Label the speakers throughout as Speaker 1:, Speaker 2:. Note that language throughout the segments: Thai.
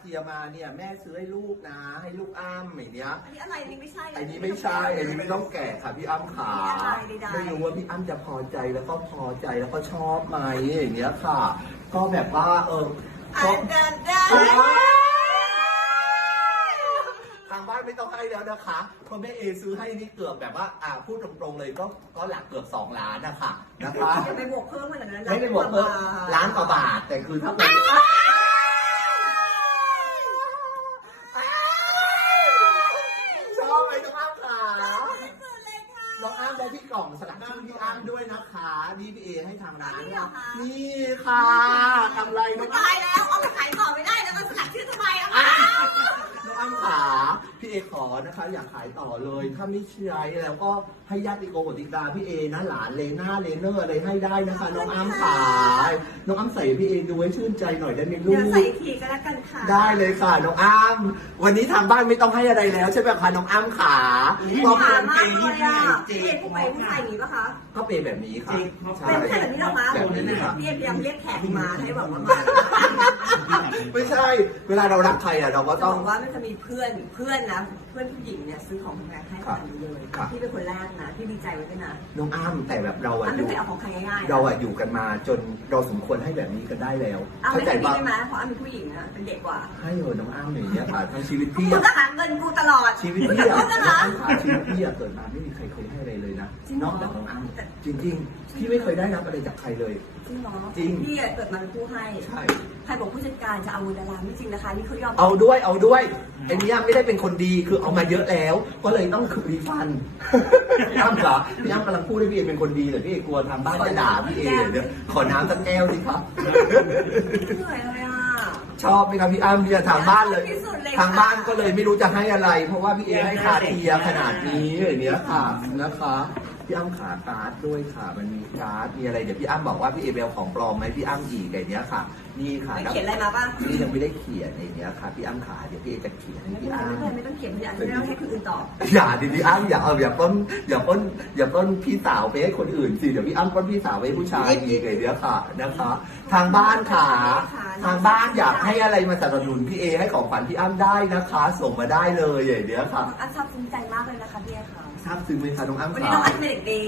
Speaker 1: เทียมาเนี่ยแม่ซื้อให้ลูกนะ ให้ลูกอ้ำอย่างเนี้ย
Speaker 2: อันนี้อะไรนี่ไม่ใช่
Speaker 1: ไอ้นี้ไม่ใช่ไอ้นี้ไม่ต้องแกะค่ะพี่อ้ำขา
Speaker 2: มีอะไรใดๆ
Speaker 1: ไม่รู้ว่าพี่อ้ำจะพอใจแล้วก็พอใจแล้วก็ชอบไหมอย่างเงี้ยค่ะ ก็แบบว่าเออ
Speaker 2: อั
Speaker 1: ก็
Speaker 2: นเดินได้
Speaker 1: ทางบ้านไม่ต้องให้แล้วนะคะเพราะแม่เอซื้อให้นี่เกือบแบบว่าอ่าพูดตรงๆเลยก็ก็หลักเกือบสองล้านนะคะนะคะ
Speaker 2: อย่าไปบวกเพิ่มมันอย่างนั้น
Speaker 1: ไม่ได้บอกเพิ่มล้านกว่าบาทแต่คือถ้าเป็นชอบไหมน้องอ้ำขา น้องอ้ำได้ที่กล่องสลักชื่อพี่อ้ำด้วยนะคะนี่พี่เอให้ทางร้าน นี่ค่ะกำไรน้อง
Speaker 2: ตา
Speaker 1: อ้ำ
Speaker 2: ยแล้ว เอ
Speaker 1: ขอนะคะ อยากขายต่อเลย ถ้าไม่ใช่แล้วก็ให้ญาติโกโหติกาพี่เอนะหลานเลน่าเลเนอร์อะไรให้ได้นะคะ น้องอ้ำขาน้องอ้ำใส่พี่เอดูให้ชื่นใจหน่อยได้ไหมลู
Speaker 2: เดี๋ยว
Speaker 1: ก
Speaker 2: ใส่อีกทีก็แล้วกันค่ะ
Speaker 1: ได้เลยค่ะน้องอ้ำวันนี้ทางบ้านไม่ต้องให้อะไรแล้วใช่ไหมคะน้องอ้ำขา
Speaker 2: นี่
Speaker 1: ก็
Speaker 2: หา
Speaker 1: เป็น
Speaker 2: มากเลยอะพี่เอ็ผู้ไปผู้ชายอย่างนี้ปะคะ
Speaker 1: ก็เป็นแบบนี้ค่ะใช่
Speaker 2: เป็นผู้ชายแบบนี้หรอคะ
Speaker 1: แบบนี้ค่ะ
Speaker 2: พี่เอ็พยายามเรียกแขกมาให้แบบว่ามา
Speaker 1: ไม่ใช่ เวลาเรารักใครอะเราก็
Speaker 2: จะ
Speaker 1: ต้
Speaker 2: บ
Speaker 1: อง
Speaker 2: อกว่ามันจะมีเพื่อนเพื่อนนะเพื่อนผู้หญิงเนี่ยซื้อของแพงให้ขนาดนี้เลย
Speaker 1: ครับ
Speaker 2: พี่เป็นคนแรกนะพี่ดีใจไว้ด้วยนะ
Speaker 1: น้องอ้ำแต่แบบเราอะ
Speaker 2: อ้ำ
Speaker 1: อ
Speaker 2: ไม่
Speaker 1: ยู่
Speaker 2: เคยเอาของใครง่ายๆ
Speaker 1: เราอะอยู่กันมาจนเราสมควรให้แบบนี้กันได้แล้ว
Speaker 2: อ้ำ
Speaker 1: เข้า
Speaker 2: ไม่
Speaker 1: ใจ
Speaker 2: ได้
Speaker 1: ปะ
Speaker 2: ใช่ไหมเพราะอ้ำเป็นผู้หญิงนะเป็นเด็กกว่า
Speaker 1: ให้เออน้องอ้ำอย่างเงี้ยค่ะทั้งชีวิตพี่
Speaker 2: กู
Speaker 1: อะ
Speaker 2: จะหาเงินกูตลอด
Speaker 1: ชีวิตพี่อะ
Speaker 2: ก็จะ
Speaker 1: น้อง
Speaker 2: หา
Speaker 1: อ้ำขาชีวิตพี่อะเกิดมาไม่มีใครเคยให้อะไรเลยนะ
Speaker 2: จริงเหร
Speaker 1: น
Speaker 2: อ
Speaker 1: อกจากน้องอ้ำจริงๆพี่ไม่เคยได้รับอะไรจากใครเลย
Speaker 2: จริงเหรอ
Speaker 1: จริง
Speaker 2: พี่อะเกิดมาเป็นผู้ให้
Speaker 1: ใช่
Speaker 2: ใครบอกผู้จัดการจะเอาเงินดาราไม่จริงนะคะ นี่เขายอม
Speaker 1: เอาด้วยเอาด้วยไอ้เนี่ยไม่ได้เป็นคนดีคือเอามาเยอะแล้ว ก็เลยต้องคือรีฟันพี่อ้ำเหรอพี่อ้ำกำลังพูดให้พี่เอเป็นคนดีแต่พี่เอกลัวทางบ้านจะด่าพี่เอเดี๋ยวขอน้ำสักแก้วสิครับ
Speaker 2: เหนื่อยเลยอะ
Speaker 1: ชอบไหมครับพี่อ้ำเนี่ยทางบ้านเลย
Speaker 2: ชอบที่สุดเลยค่ะ
Speaker 1: ทางบ้านก็เลยไม่รู้จะให้อะไร เพราะว่าพี่เอให้คาเทียขนาดนี้อย่างเนี้ยค่ะนะคะ พี่อ้ำขาการ์ดด้วยค่ะ มันมีการ์ดมีอะไรเดี๋ยวพี่อ้ำบอกว่าพี่เอเบลของปลอมไหมพี่อ้ำอีกอย่างเนี้ยค่ะนี่ค่ะ
Speaker 2: ไม่เขียนอะไรมาป่ะ
Speaker 1: นี่ยังไม่ได้เขียนอย่างเนี้ยค่ะพี่อ้ำขาเดี๋ยวพี่เอจะเขียนให้
Speaker 2: ไม่เป็
Speaker 1: พี่
Speaker 2: นไร
Speaker 1: อ้ำ
Speaker 2: ไม่เป็นไรไม่ต้องเขียนไม่ได้ไม่ต้องให้คนอื่นตอบ
Speaker 1: อย่าดิพี่อ้ำอย่าเอาอย่าปล้นอย่าปล้นอย่าปล้นพี่สาวไปให้คนอื่นสิเดี๋ยวพี่อ้ำปล้นพี่สาวไปให้ผู้ชายอีกไงเดียวค่ะนะคะ ทางบ้านค่ะ ทางบ้านอยากให้อะไรมาสนับสนุนพี่เอให้ของขวัญพี่อ้ำได้นะคะ ส่งมาได้เลยอย่างเดียวค่ะ
Speaker 2: อันชอบภูมิใจมากเลยนะคะพี่ค่ะ
Speaker 1: ทราบซึ้งไหมคะน้องอ้ำ
Speaker 2: วันนี้
Speaker 1: ค่ะ
Speaker 2: น้องอันเป็นเด็กดี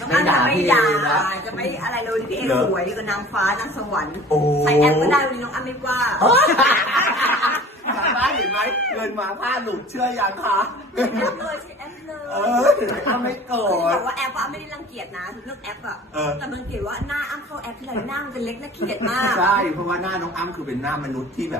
Speaker 2: น้องอันจะไม่
Speaker 1: ไม่
Speaker 2: ด่า
Speaker 1: ด่าพี่เอนะ
Speaker 2: จะไม่อะไรเลยพี่เอ
Speaker 1: เหรอ
Speaker 2: สวยกับนางฟ้านางสวรรค์
Speaker 1: โอ้
Speaker 2: ใช้แอปก็ได้วันนี้น้องอันไม่ว่า
Speaker 1: ทางบ้านเห็นไหมเงินมาผ้าหลุดเชื่อยังคะ
Speaker 2: แอปเลยใช้แอปเลย
Speaker 1: เอออ้ำไม่โกร
Speaker 2: คือ
Speaker 1: ธ
Speaker 2: บอกว่าแอปว่าไม่ได้รังเกียจนะเรื่องแอปอะ
Speaker 1: เออ
Speaker 2: แต่มันเกลียดว่าหน้าอ้ำเข้าแอปที่ไรหน้ามันจะเล็กน่าเกลียดมาก
Speaker 1: ใช่เพราะว่าหน้าน้องอ้ำคือเป็นหน้ามนุษย์ที่แบบ